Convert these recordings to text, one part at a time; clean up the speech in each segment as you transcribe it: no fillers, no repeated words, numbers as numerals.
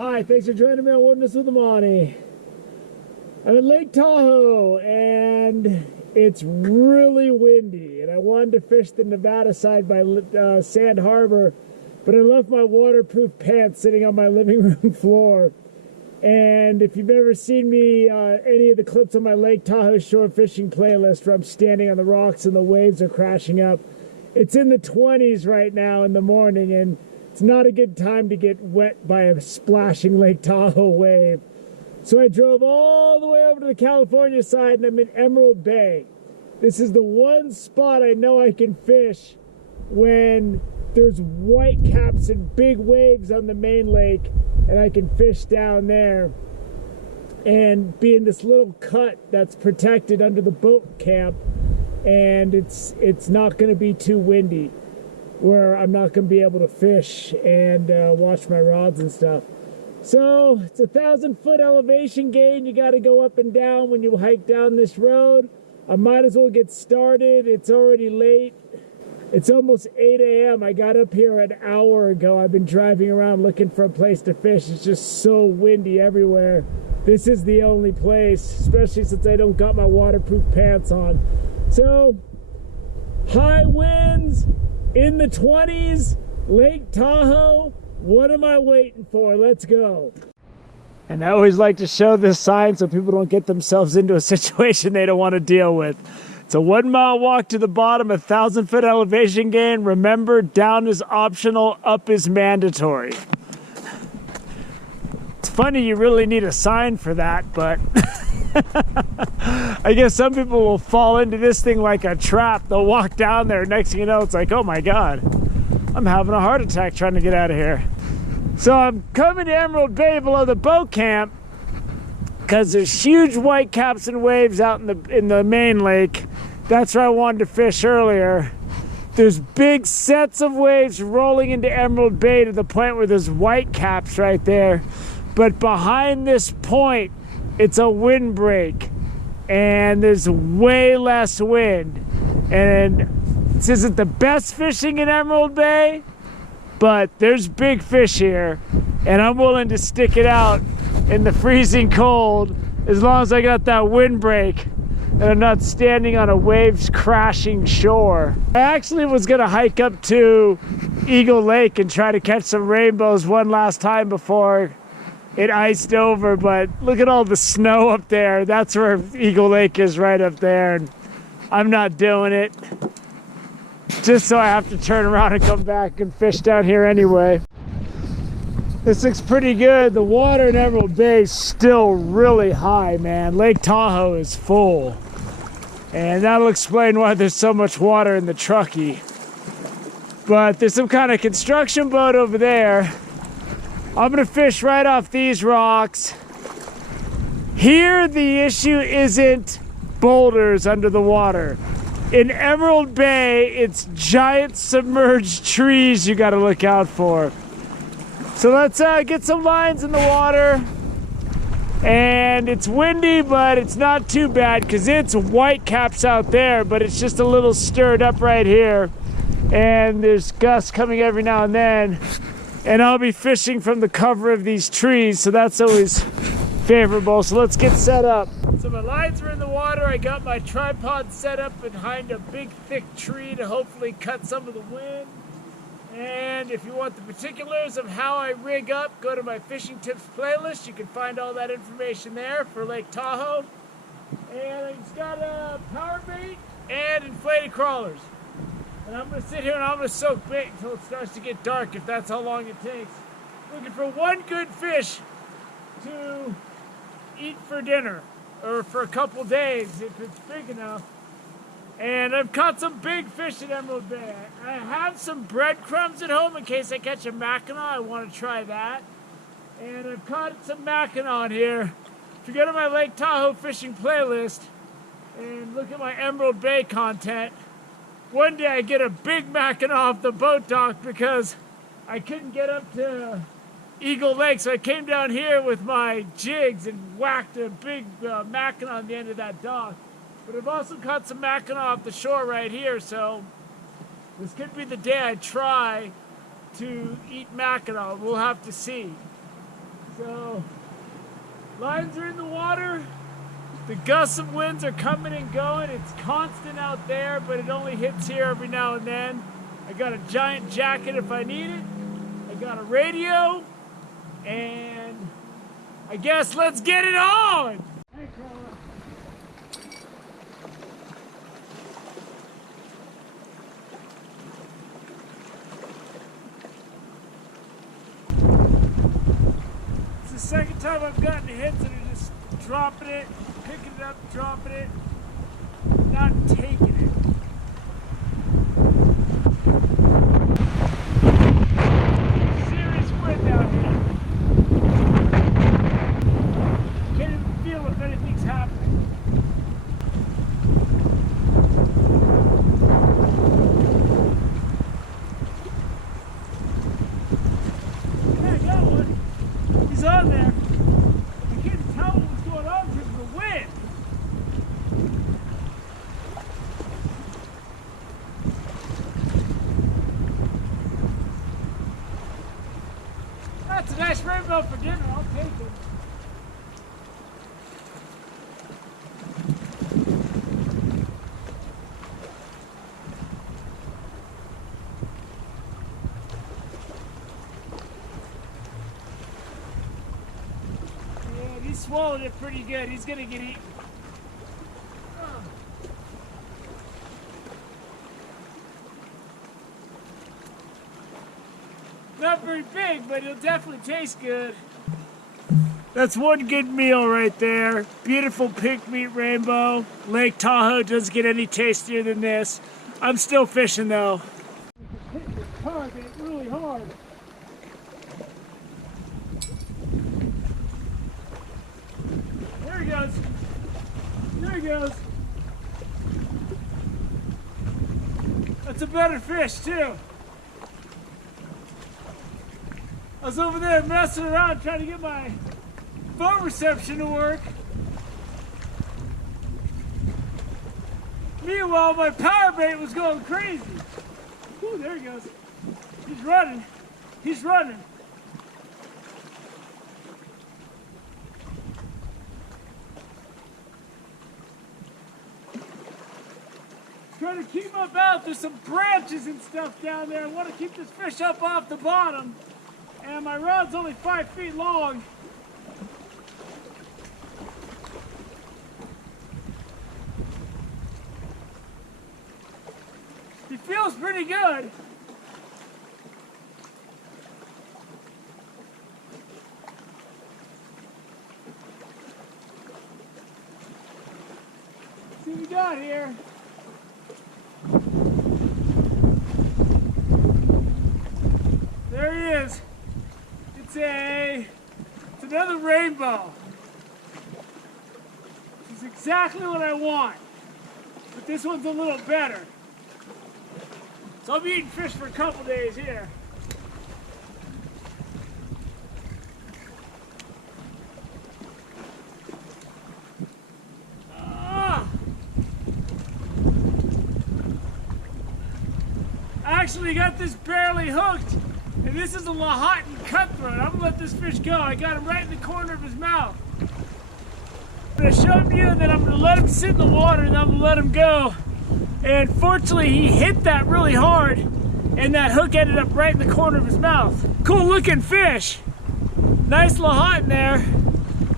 Hi, thanks for joining me on Witness with the Monty. I'm in Lake Tahoe, and it's really windy, and I wanted to fish the Nevada side by Sand Harbor, but I left my waterproof pants sitting on my living room floor. And if you've ever seen me, any of the clips on my Lake Tahoe shore fishing playlist where I'm standing on the rocks and the waves are crashing up, it's in the 20s right now in the morning, and it's not a good time to get wet by a splashing Lake Tahoe wave. So I drove all the way over to the California side, and I'm in Emerald Bay. This is the one spot I know I can fish when there's white caps and big waves on the main lake, and I can fish down there and be in this little cut that's protected under the boat camp, and it's not going to be too windy where I'm not going to be able to fish and wash my rods and stuff. So it's a 1,000-foot elevation gain. You got to go up and down when you hike down this road. I might as well get started. It's already late. It's almost 8 a.m. I got up here an hour ago. I've been driving around looking for a place to fish. It's just so windy everywhere. This is the only place, especially since I don't got my waterproof pants on. So high winds in the 20s, Lake Tahoe. What am I waiting for? Let's go. And I always like to show this sign so people don't get themselves into a situation they don't want to deal with. It's a 1 mile walk to the bottom, a 1,000-foot elevation gain. Remember, down is optional, up is mandatory. It's funny you really need a sign for that, but I guess some people will fall into this thing like a trap. They'll walk down there. Next thing you know, it's like, oh my God, I'm having a heart attack trying to get out of here. So I'm coming to Emerald Bay below the boat camp because there's huge white caps and waves out in the main lake. That's where I wanted to fish earlier. There's big sets of waves rolling into Emerald Bay to the point where there's white caps right there. But behind this point, it's a windbreak, and there's way less wind. And this isn't the best fishing in Emerald Bay, but there's big fish here, and I'm willing to stick it out in the freezing cold as long as I got that windbreak and I'm not standing on a waves crashing shore. I actually was gonna hike up to Eagle Lake and try to catch some rainbows one last time before it iced over, but look at all the snow up there. That's where Eagle Lake is, right up there, and I'm not doing it. Just so I have to turn around and come back and fish down here anyway. This looks pretty good. The water in Emerald Bay is still really high, man. Lake Tahoe is full. And that'll explain why there's so much water in the Truckee. But there's some kind of construction boat over there. I'm gonna fish right off these rocks. Here, the issue isn't boulders under the water. In Emerald Bay, it's giant submerged trees you gotta look out for. So let's get some lines in the water. And it's windy, but it's not too bad because it's white caps out there, but it's just a little stirred up right here. And there's gusts coming every now and then. And I'll be fishing from the cover of these trees, so that's always favorable. So let's get set up. So my lines are in the water. I got my tripod set up behind a big thick tree to hopefully cut some of the wind. And if you want the particulars of how I rig up, go to my fishing tips playlist. You can find all that information there for Lake Tahoe. And I just got a power bait and inflated crawlers. And I'm gonna sit here and I'm gonna soak bait until it starts to get dark, if that's how long it takes. Looking for one good fish to eat for dinner, or for a couple days if it's big enough. And I've caught some big fish at Emerald Bay. I have some breadcrumbs at home in case I catch a Mackinaw. I want to try that. And I've caught some Mackinaw here. If you go to my Lake Tahoe fishing playlist and look at my Emerald Bay content, one day I get a big Mackinaw off the boat dock because I couldn't get up to Eagle Lake. So I came down here with my jigs and whacked a big Mackinaw on the end of that dock. But I've also caught some Mackinaw off the shore right here, so this could be the day I try to eat Mackinaw. We'll have to see. So, lines are in the water. The gusts of winds are coming and going. It's constant out there, but it only hits here every now and then. I got a giant jacket if I need it. I got a radio, and I guess let's get it on! Hey, Carla. It's the second time I've gotten hits and I'm just dropping it, picking it up, dropping it, not taking it. Serious wind out here. Can't even feel if anything's happening. Yeah, I got one. He's on there. I couldn't tell what was going on because of the wind. That's a nice rainbow for dinner. I'll take it. Yeah, he swallowed it pretty good. He's gonna get eaten. Not very big, but it'll definitely taste good. That's one good meal right there. Beautiful pink meat rainbow. Lake Tahoe doesn't get any tastier than this. I'm still fishing though. Hit the target really hard. There he goes. There he goes. That's a better fish too. I was over there messing around trying to get my phone reception to work. Meanwhile, my power bait was going crazy. Ooh, there he goes. He's running. He's running. Trying to keep him up out. There's some branches and stuff down there. I want to keep this fish up off the bottom. And my rod's only 5 feet long. He feels pretty good. Let's see what we got here. There he is. It's another rainbow. It's exactly what I want. But this one's a little better. So I'll be eating fish for a couple days here. I actually got this barely hooked. And this is a Lahontan cutthroat. I'm gonna let this fish go. I got him right in the corner of his mouth. I'm gonna show him to you, and then I'm gonna let him sit in the water, and I'm gonna let him go. And fortunately, he hit that really hard, and that hook ended up right in the corner of his mouth. Cool looking fish. Nice Lahontan there.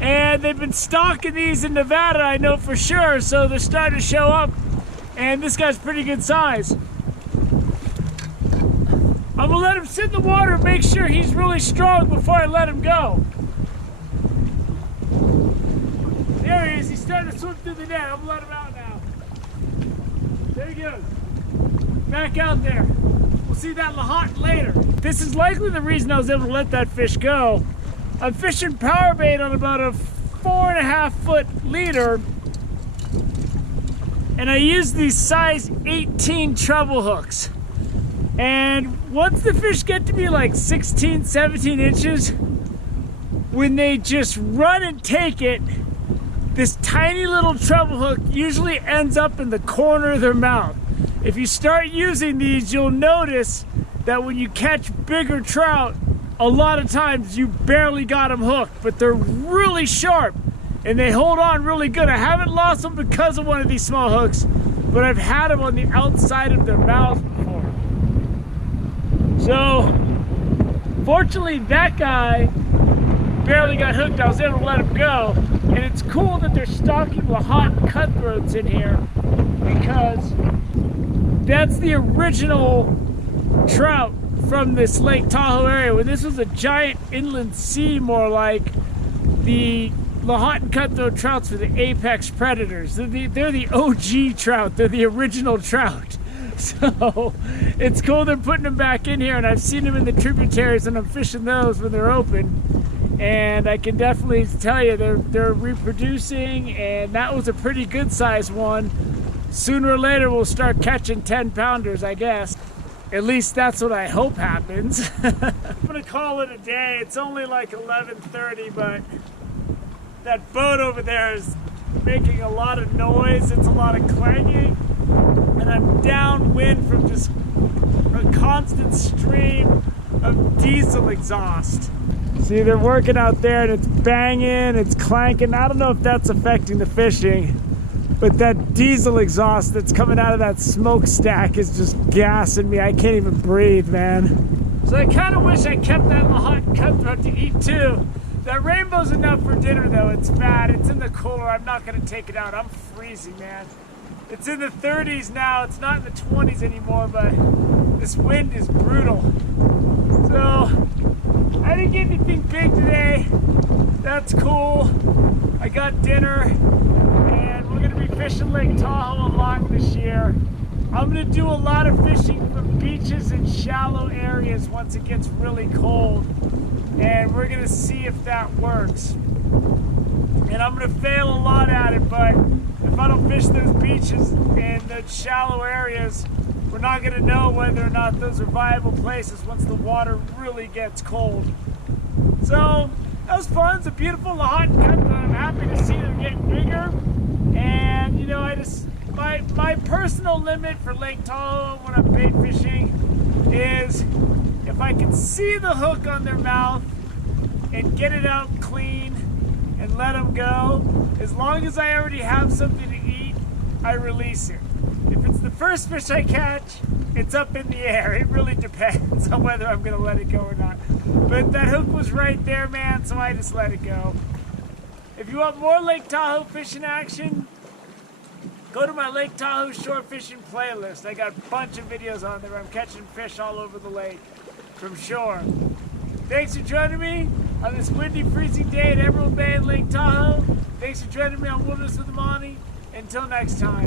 And they've been stocking these in Nevada, I know for sure, so they're starting to show up. And this guy's pretty good size. I'm gonna let him sit in the water and make sure he's really strong before I let him go. There he is, he's starting to swim through the net. I'm gonna let him out now. There he goes. Back out there. We'll see that Lahontan later. This is likely the reason I was able to let that fish go. I'm fishing power bait on about a 4.5 foot leader, and I use these size 18 treble hooks. And once the fish get to be like 16, 17 inches, when they just run and take it, this tiny little treble hook usually ends up in the corner of their mouth. If you start using these, you'll notice that when you catch bigger trout, a lot of times you barely got them hooked, but they're really sharp and they hold on really good. I haven't lost them because of one of these small hooks, but I've had them on the outside of their mouths before. So fortunately that guy barely got hooked. I was able to let him go. And it's cool that they're stocking Lahontan cutthroats in here, because that's the original trout from this Lake Tahoe area. When this was a giant inland sea, more like, the Lahontan cutthroat trouts were the apex predators. They're the OG trout. They're the original trout. So it's cool they're putting them back in here, and I've seen them in the tributaries and I'm fishing those when they're open. And I can definitely tell you they're reproducing, and that was a pretty good sized one. Sooner or later we'll start catching 10-pounders, I guess. At least that's what I hope happens. I'm gonna call it a day. It's only like 11:30, but that boat over there is making a lot of noise. It's a lot of clanging, and I'm downwind from just a constant stream of diesel exhaust. See, they're working out there and it's banging, it's clanking. I don't know if that's affecting the fishing, but that diesel exhaust that's coming out of that smokestack is just gassing me. I can't even breathe, man. So I kind of wish I kept that Lahontan cutthroat to eat too. That rainbow's enough for dinner though. It's fat, it's in the cooler. I'm not gonna take it out. I'm freezing, man. It's in the 30s now. It's not in the 20s anymore, but this wind is brutal. So I didn't get anything big today. That's cool. I got dinner, and we're gonna be fishing Lake Tahoe a lot this year. I'm gonna do a lot of fishing from beaches and shallow areas once it gets really cold, and we're gonna see if that works. And I'm gonna fail a lot at it, but if I don't fish those beaches and those shallow areas, we're not gonna know whether or not those are viable places once the water really gets cold. So that was fun. It's a beautiful Lahontan cutthroat. I'm happy to see them getting bigger. And you know, my personal limit for Lake Tahoe when I'm bait fishing is if I can see the hook on their mouth and get it out clean and let them go. As long as I already have something to eat, I release it. If it's the first fish I catch, it's up in the air. It really depends on whether I'm gonna let it go or not. But that hook was right there, man, so I just let it go. If you want more Lake Tahoe fishing action, go to my Lake Tahoe shore fishing playlist. I got a bunch of videos on there. I'm catching fish all over the lake from shore. Thanks for joining me on this windy, freezing day at Emerald Bay and Lake Tahoe. Thanks for joining me on Wilderness with Amani. Until next time.